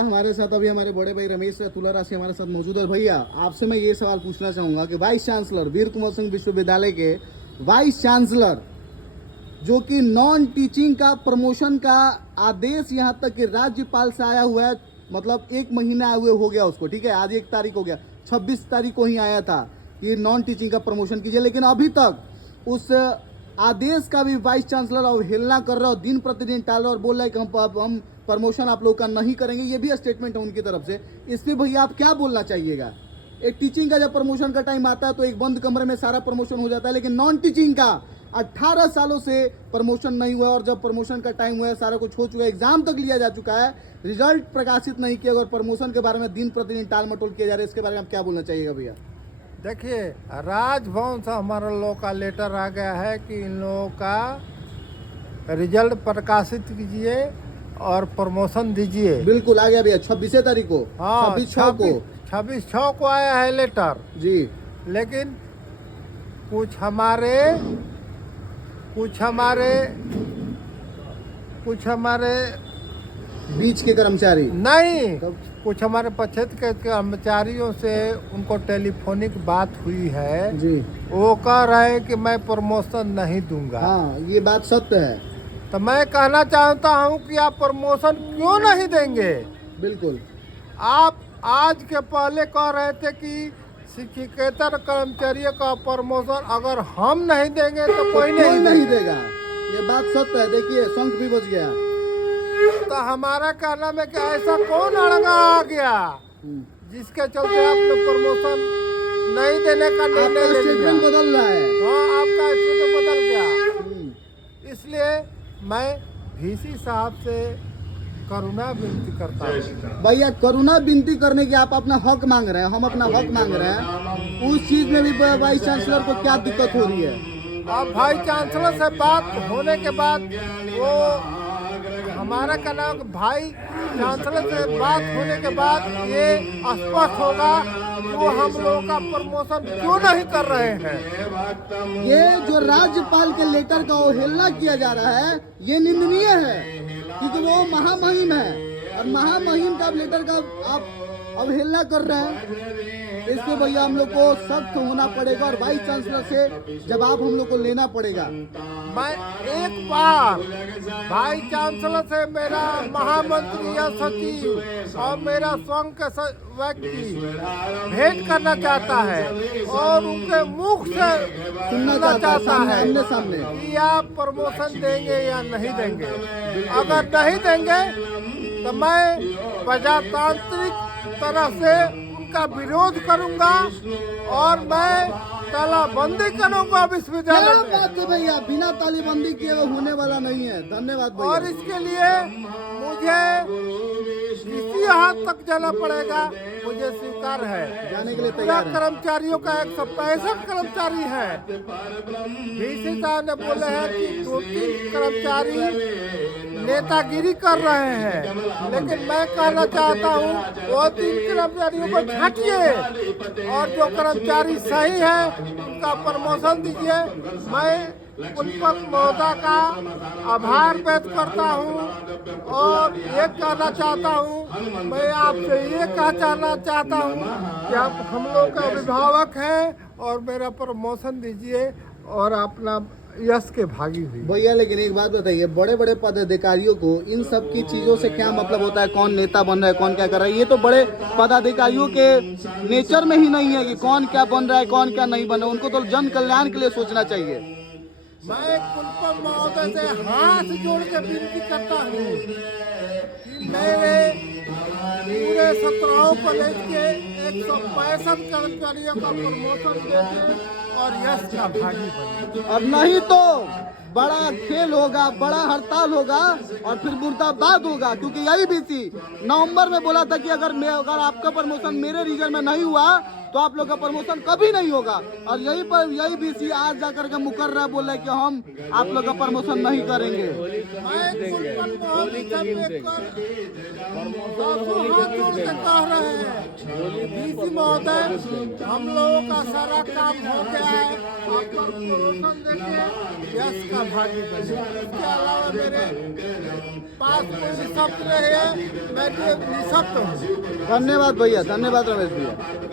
हमारे साथ अभी हमारे बड़े भाई रमेश तुलारा से हमारे साथ मौजूद है। भैया आपसे मैं ये सवाल पूछना चाहूंगा कि वाइस चांसलर वीर कुंवर सिंह विश्वविद्यालय के वाइस चांसलर जो कि नॉन टीचिंग का प्रमोशन का आदेश यहाँ तक कि राज्यपाल से आया हुआ है, मतलब 1 महीना हुए हो गया उसको, ठीक है, आज 1 तारीख हो गया, 26 तारीख को ही आया था ये नॉन टीचिंग का प्रमोशन कीजिए, लेकिन अभी तक उस आदेश का भी वाइस चांसलर अवहेलना कर रहा है, दिन प्रतिदिन टाल रहा है और बोल रहा है कि हम प्रमोशन आप लोग का नहीं करेंगे। ये भी स्टेटमेंट है उनकी तरफ से। इस पर भैया आप क्या बोलना चाहिएगा? एक टीचिंग का जब प्रमोशन का टाइम आता है तो एक बंद कमरे में सारा प्रमोशन हो जाता है, लेकिन नॉन टीचिंग का 18 सालों से प्रमोशन नहीं हुआ और जब प्रमोशन का टाइम हुआ है सारा कुछ हो चुका है, एग्जाम तक लिया जा चुका है, रिजल्ट प्रकाशित नहीं किया और प्रमोशन के बारे में दिन प्रतिदिन टाल मटोल किया जा रहा है। इसके बारे में आप क्या बोलना चाहिएगा भैया? देखिए, राजभवन से हमारा लोग का लेटर आ गया है कि इन लोगों का रिजल्ट प्रकाशित कीजिए और प्रमोशन दीजिए। बिल्कुल आ गया भैया 26 तारीख को। हाँ, 26/6 को आया है लेटर जी। लेकिन कुछ हमारे बीच के कर्मचारी नहीं, तब कुछ हमारे पक्षेत्र के कर्मचारियों से उनको टेलीफोनिक बात हुई है जी। वो कह रहे हैं कि मैं प्रमोशन नहीं दूंगा। हाँ, ये बात सत्य है। तो मैं कहना चाहता हूं कि आप प्रमोशन क्यों नहीं देंगे? बिल्कुल। आप आज के पहले कह रहे थे कि शिक्षकेतर कर्मचारियों का प्रमोशन अगर हम नहीं देंगे तो कोई नहीं देगा। ये बात सत्य है। देखिए शंख भी बज गया। तो हमारा कहना में कि ऐसा कौन अड़ंगा आ गया जिसके चलते आपने प्रमोशन नहीं देने का निर्णय ले लिया? बदल रहा है। हाँ, आपका स्टेटमेंट बदल गया। इसलिए मैं VC साहब से करुणा विनती करता हूँ। भैया करुणा विनती करने की आप अपना हक मांग रहे हैं, हम अपना हक मांग रहे हैं, उस चीज में भी वाइस चांसलर को क्या दिक्कत हो रही है? अब वाइस चांसलर से बात होने के बाद वो हमारा कहना है कि भाई चांसलर से बात होने के बाद ये स्पष्ट होगा कि वो हम लोगों का प्रमोशन क्यों नहीं कर रहे हैं। ये जो राज्यपाल के लेटर का अवहेलना किया जा रहा है ये निंदनीय है, क्योंकि वो महामहिम है और महामहिम का लेटर का आप अवहेलना कर रहे हैं। इसके भैया हम लोग को सख्त होना पड़ेगा और वाइस चांसलर से जवाब हम लोग को लेना पड़ेगा। मैं एक बार वाइस चांसलर से मेरा महामंत्री या सचिव और मेरा स्वयं के व्यक्ति भेंट करना चाहता है और उनके मुख से सुनना चाहता है सामने कि आप प्रमोशन देंगे या नहीं देंगे। अगर नहीं देंगे तो मैं प्रजातांत्रिक तरह से उनका विरोध करूंगा और मैं तालाबंदी करूंगा विश्वविद्यालय में। बात है भैया, बिना तालाबंदी किए होने वाला नहीं है। धन्यवाद भैया। और इसके लिए मुझे किसी हाथ तक जाना पड़ेगा, मुझे स्वीकार है। जाने के लिए तैयार है। कर्मचारियों का 165 कर्मचारी है। VC साहब ने बोले हैं कि 2-3 कर्मचारी नेतागिरी कर रहे हैं, लेकिन मैं कहना चाहता हूँ वो 3 कर्मचारियों को छांटिए और जो कर्मचारी सही है उनका प्रमोशन दीजिए। मैं कुलपति महोदय का आभार व्यक्त करता हूँ और ये कहना चाहता हूँ, मैं आपसे ये कहना चाहता हूँ कि आप हम लोग का अभिभावक हैं और मेरा प्रमोशन दीजिए और अपना यश के भागी हुई। भैया लेकिन एक बात बताइए, बड़े बड़े पदाधिकारियों को इन सब की चीजों से क्या मतलब होता है? कौन नेता बन रहा है, कौन क्या कर रहा है? ये तो बड़े पदाधिकारियों के नेचर में ही नहीं है कि कौन क्या बन रहा है, कौन क्या नहीं बन रहा है। उनको तो जन कल्याण के लिए सोचना चाहिए। मैं कुलपति महोदय से हाथ जोड़ के विनती करता हूँ कि मेरे पूरे 17 कॉलेज के 165 कर्मचारियों का प्रमोशन देते और यश का भागी बने। और नहीं तो बड़ा खेल होगा, बड़ा हड़ताल होगा और फिर मुर्दाबाद होगा, क्योंकि यही VC नवंबर में बोला था कि अगर आपका प्रमोशन मेरे रीजन में नहीं हुआ तो आप लोग का प्रमोशन कभी नहीं होगा। और यही बीसी आज जाकर के मुकर्रर बोल रहे हैं कि हम आप लोग का प्रमोशन नहीं करेंगे। मैं कुलपन मोहन अम्बेडकर दसों हाथ जोड़ के कह रहे हैं, डीसी महोदय हम लोगों का सारा काम हो गया है, आप प्रमोशन देके यश का भागी बने। इसके अलावा मेरे पास कोई शब्द नहीं है, मैं निशब्द हूँ। धन्यवाद भैया, धन्यवाद रमेश भैया।